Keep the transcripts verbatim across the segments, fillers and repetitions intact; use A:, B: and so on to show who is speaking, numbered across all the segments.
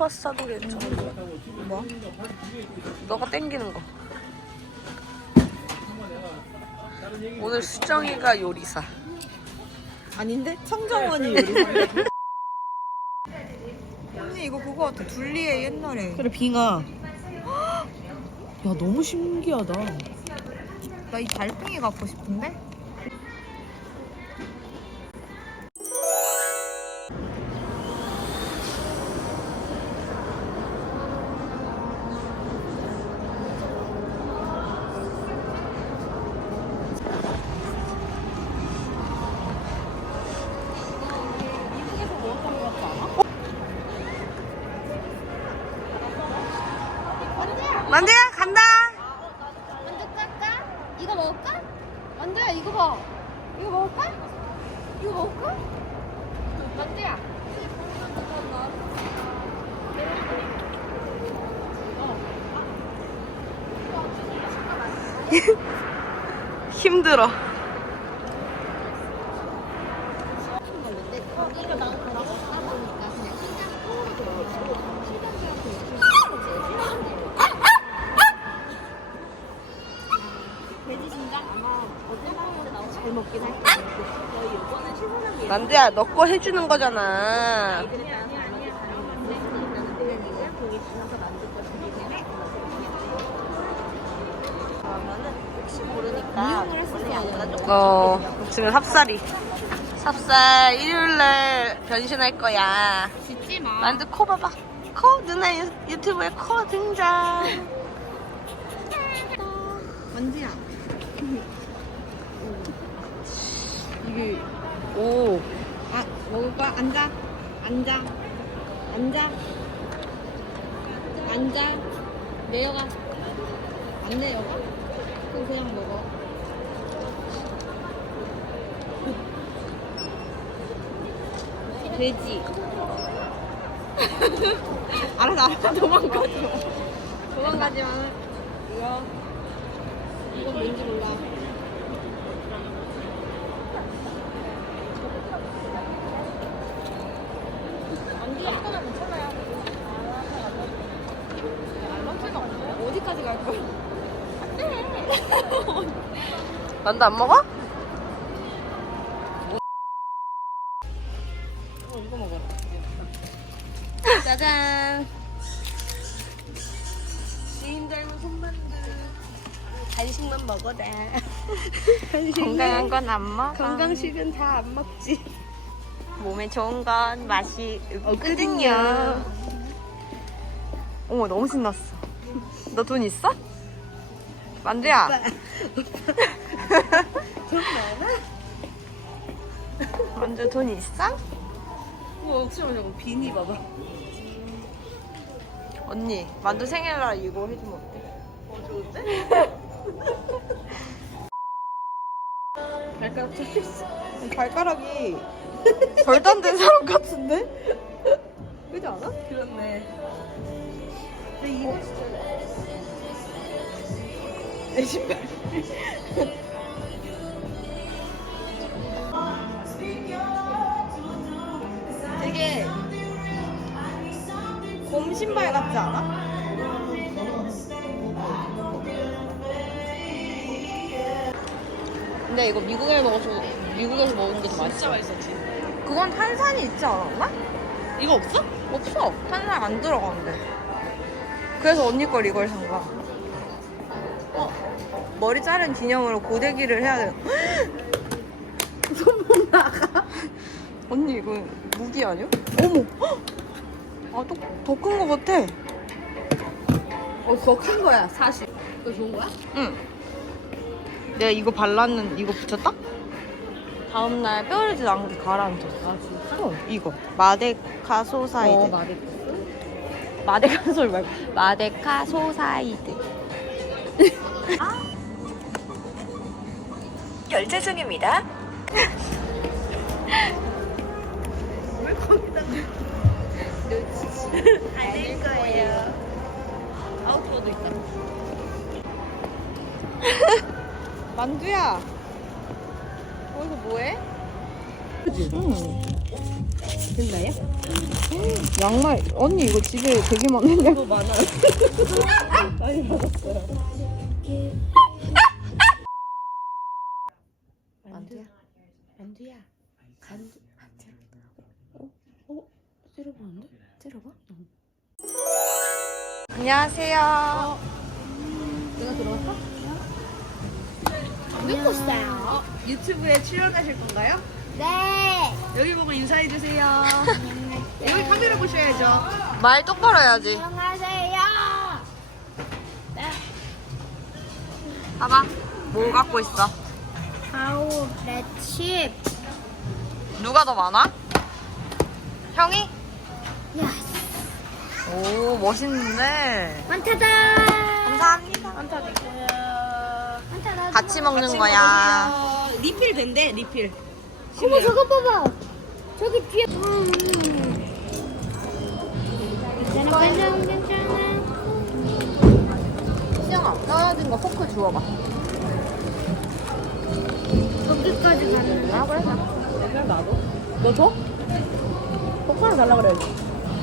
A: 파스타도 괜찮아. 뭐? 너가 땡기는 거. 오늘 수정이가 요리사.
B: 아닌데? 청정원이 요리사. 언니 이거 그거 같아. 둘리의 옛날에.
A: 그래, 빙하. 야, 너무 신기하다.
B: 나 이 달팽이 갖고 싶은데?
A: 만두야, 간다!
C: 만두 깎아? 이거 먹을까? 만두야 이거 봐. 이거 먹을까? 이거 먹을까? 만두야.
A: 힘들어.
C: 이거 나 먹다 보니까 그냥 돼지 심장 아마 어떤 방법에 나오고 잘 먹긴 할 거야. 저희 요거는 신선한 게
A: 만두야, 너 거 해주는 거잖아.
C: 아니 아니 아니 아니 일단은 그냥 이제 고기 주면서 만들 거 주기 때문에 그러면은 혹시 모르니까 이용을 했었어야 돼.
A: 어, 지금 삽살이. 삽살 일요일날 변신할 거야.
C: 짖지 마.
A: 만두 코 봐봐. 코? 누나 유, 유튜브에 코 등장.
C: 만두야.
A: 이게, 오.
B: 아 먹을 거야? 앉아. 앉아. 앉아. 앉아. 내려가. 안 내려가? 그럼 그냥 먹어. 돼지. 알았어, 알았어. 도망가지 마. 도망가지 마. 이거. 이건 뭔지 몰라. 어디까지 갈 거야?
A: 만두 안 먹어?
B: 어, 이거 먹어라.
A: 짜잔. 지인 닮은 손만두. 간식만 먹어라.
B: 건강한 건 안 먹어.
A: 건강식은 다 안 먹지.
B: 몸에 좋은 건 맛이
A: 없거든요.
B: 어머, 너무 신났어. 너 돈 있어? 만두야.
A: 돈 많아?
B: 만두 돈 있어?
A: 뭐 혹시 모르고 비니 봐봐.
B: 언니, 만두 생일날 이거 해주면 어때?
A: 어, 좋은데? 발가락 잡혔어.
B: 발가락이 절도 안 된 사람 같은데? 그지 않아?
A: 그렇네. 근데 이거 진짜
B: 내 신발. 되게 곰 신발 같지 않아? 근데 이거 미국에 먹어서 미국에서 먹는 게 더 맛있어.
A: 진짜 맛있었지.
B: 그건 탄산이 있지 않았나?
A: 이거 없어?
B: 없어. 탄산 안 들어가는데. 그래서 언니 걸 이걸 산 거야. 어? 머리 자른 기념으로 고데기를 해야 돼.
A: 손목 나가.
B: 언니 이거 무기 아니야? 어머. 아, 또 더 큰 거 같아.
A: 어, 그거 큰 거야, 사실. 이거 좋은 거야?
B: 응. 내가 이거 발랐는 이거 붙였다? 다음날 뼈를 안 게 가라앉았어.
A: 아, 진짜?
B: 어, 이거 마데카 소사이드.
A: 어, 말이.
B: 마데카 소리 말고 마데카 소사이드.
D: 결제 중입니다.
A: 왜 거기다가. 아닐 거예요. 아웃도어도 있다.
B: 만두야. 거기서 뭐해?
A: 그치?
B: 응.
A: 됐나요?
B: 양말 언니 이거 집에 되게 많은데.
A: 이거 많아요. 많이 먹었어요. 만두야, 만두야, 간두, 만두야. 어, 어, 찌려보는데? 찌려봐? 응.
B: 안녕하세요.
A: 내가 들어갈까?
C: 듣고 있어요.
A: 유튜브에 출연하실 건가요?
C: 네.
A: 여기 보고 인사해 주세요. 여기 카메라 보셔야죠.
B: 말 똑바로 해야지.
C: 안녕하세요. 네.
B: 봐봐. 뭐 갖고 있어?
C: 아우, 렛칩.
B: 누가 더 많아? 형이?
C: 야,
B: 오 멋있는데.
C: 만타다.
B: 감사합니다.
C: 만타다. 만타다.
B: 같이 먹는 거야.
A: 어, 리필 된대, 리필.
C: 어머, 저거 봐봐. 저기 뒤에. 음. 괜찮아, 괜찮아, 괜찮아.
B: 수영아 떨어진 거 포크 주워봐.
C: 여기까지 갔는데.
B: 아 그래?
A: 옛날 나도. 너 줘? 폭탄을 달라 그래야지.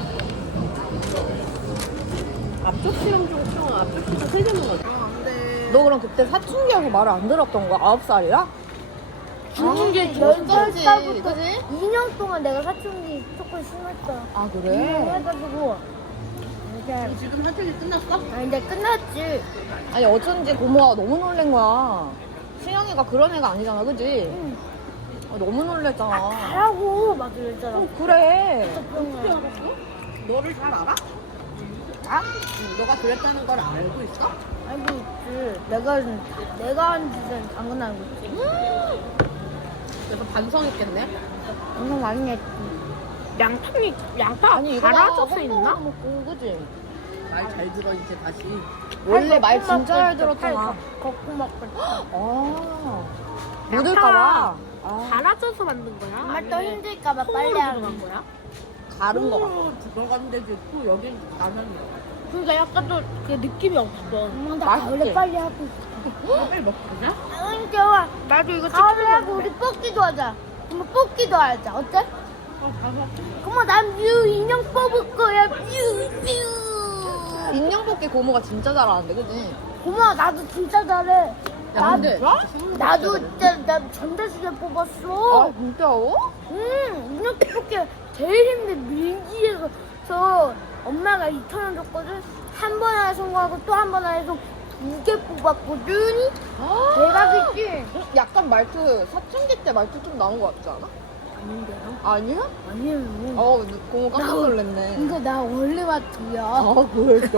A: 앞쪽 시험 중 총 앞쪽 시험 세 개는 거지.
B: 너 그럼 그때 사춘기여서 말을 안 들었던 거야? 아홉 살이라?
C: 중국에
B: 열
C: 열
B: 살이지,
C: 살부터
B: 그지?
C: 이 년 동안 내가 사춘기 조금 심했어.
B: 아
C: 음,
B: 그래?
C: 해가지고 이제
A: 지금 사춘기 끝났어?
C: 아 이제 끝났지.
B: 아니 어쩐지 고모가 너무 놀란 거야. 신영이가 그런 애가 아니잖아, 그지?
C: 응.
B: 아, 너무 놀랬잖아.
C: 가라고 막 이랬잖아.
B: 어, 그래.
A: 어떻게 알았어? 너를 잘 알아? 아? 응, 너가 그랬다는 걸 알고 있어?
C: 알고 있지. 내가 내가 한 짓은 당근 알고 있지.
A: 그래서 반성했겠네?
C: 당근 많이 했지. 양파니 양파
B: 아니 이거
C: 갈아져서 있나?
B: 먹고, 그지?
A: 말 잘 들어 이제 다시.
B: 원래 말 진짜 잘 들었잖아.
C: 걷고 먹고.
B: 아, 묻을까봐. 아,
C: 갈아져서 만든 거야? 정말 또 힘들까봐 빨리 하는 거야?
B: 가른 거 같아.
A: 로 들어가는 데도 있고 여긴 라면이야.
C: 그러니까 약간 또 그 느낌이 없어. 엄마 나
B: 맛있지?
C: 가을에 빨리 하고 있어.
A: 빨리 먹자.
C: 응, 좋아. 나도 이거 가을에 하고 우리 뽑기도 하자. 그럼 뽑기도 하자. 어때?
A: 어, 가서.
C: 그럼 난 뮤 인형 뽑을 거야. 뮤 뮤.
B: 인형 뽑기 고모가 진짜 잘하는데, 그지?
C: 고마워. 나도 진짜 잘해.
A: 야,
C: 나,
A: 근데
C: 나도 진짜 나 전자시계 뽑았어.
B: 아, 진짜요?
C: 응. 인형 뽑기 제일 힘든 밀기에서 엄마가 이천 원 줬거든. 한 번 안에 성공하고 또 한 번 안에서 두 개 뽑았거든. 대박이지?
B: 응, 약간 말투, 사춘기 때 말투 좀 나온 것 같지 않아?
C: 아닌데요?
B: 아니야?
C: 아니에요.
B: 어, 고모 깜짝 놀랐네.
C: 이거 나 원래 마트야.
B: 아, 그랬어?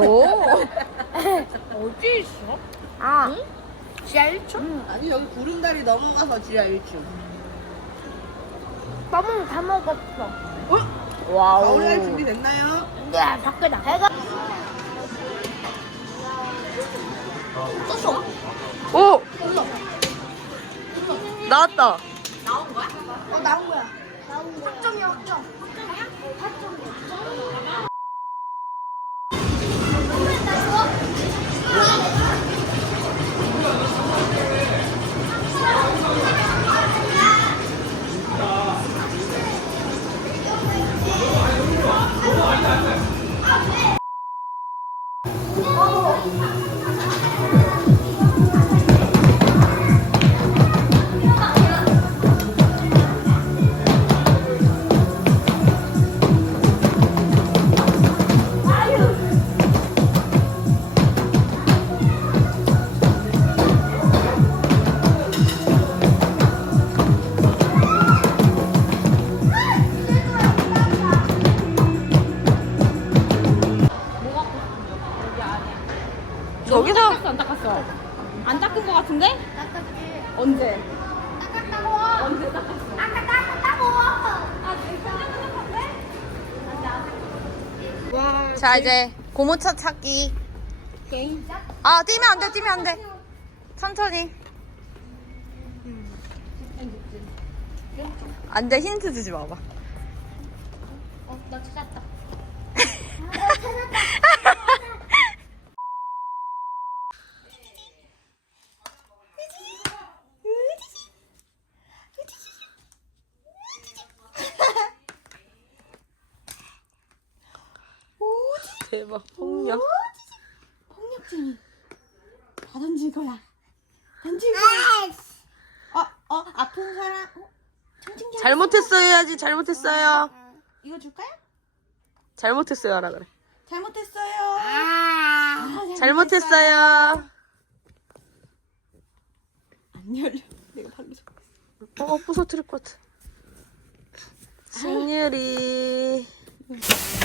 A: 어디 있어?
C: 아,
B: 응?
C: 지하 일 층? 응.
A: 아니 여기 구름다리 넘어가서 지하 일 층.
C: 밥은 다 먹었어.
A: 어?
B: 와우.
A: 가을에 할 준비 됐나요?
C: 야, 밖에 나가.
A: 떴어.
B: 오! 나왔다.
A: 나온 거야?
C: 어, 나온 거야. 나온 거야. 학점이야, 학점. 학점이야? 어, 학점이야.
B: 저기서
A: 안 닦았어. 안 닦은 거 같은데?
C: 닦았지.
A: 언제?
C: 닦았다고.
A: 언제 닦았어?
C: 아까 닦았다고.
A: 와.
B: 자 이제 고모차 찾기. 아 뛰면 안 돼, 뛰면 안 돼. 천천히. 안 돼, 힌트 주지 마봐.
C: 어, 나 찾았다.
B: 대박. 폭력.
A: 폭력쟁이. 다 던질 거야. 던질 거야. 어, 어, 아픈 사람. 어? tingting
B: 잘못했어요 해야지. 잘못했어요.
A: 이거 줄까요?
B: 잘못했어요 하라 그래.
A: 잘못했어요. 아,
B: 잘못했어요.
A: 안 열려. 내가 발로 잡고 있어.
B: 어, 부서뜨릴 것 같아. 승률이.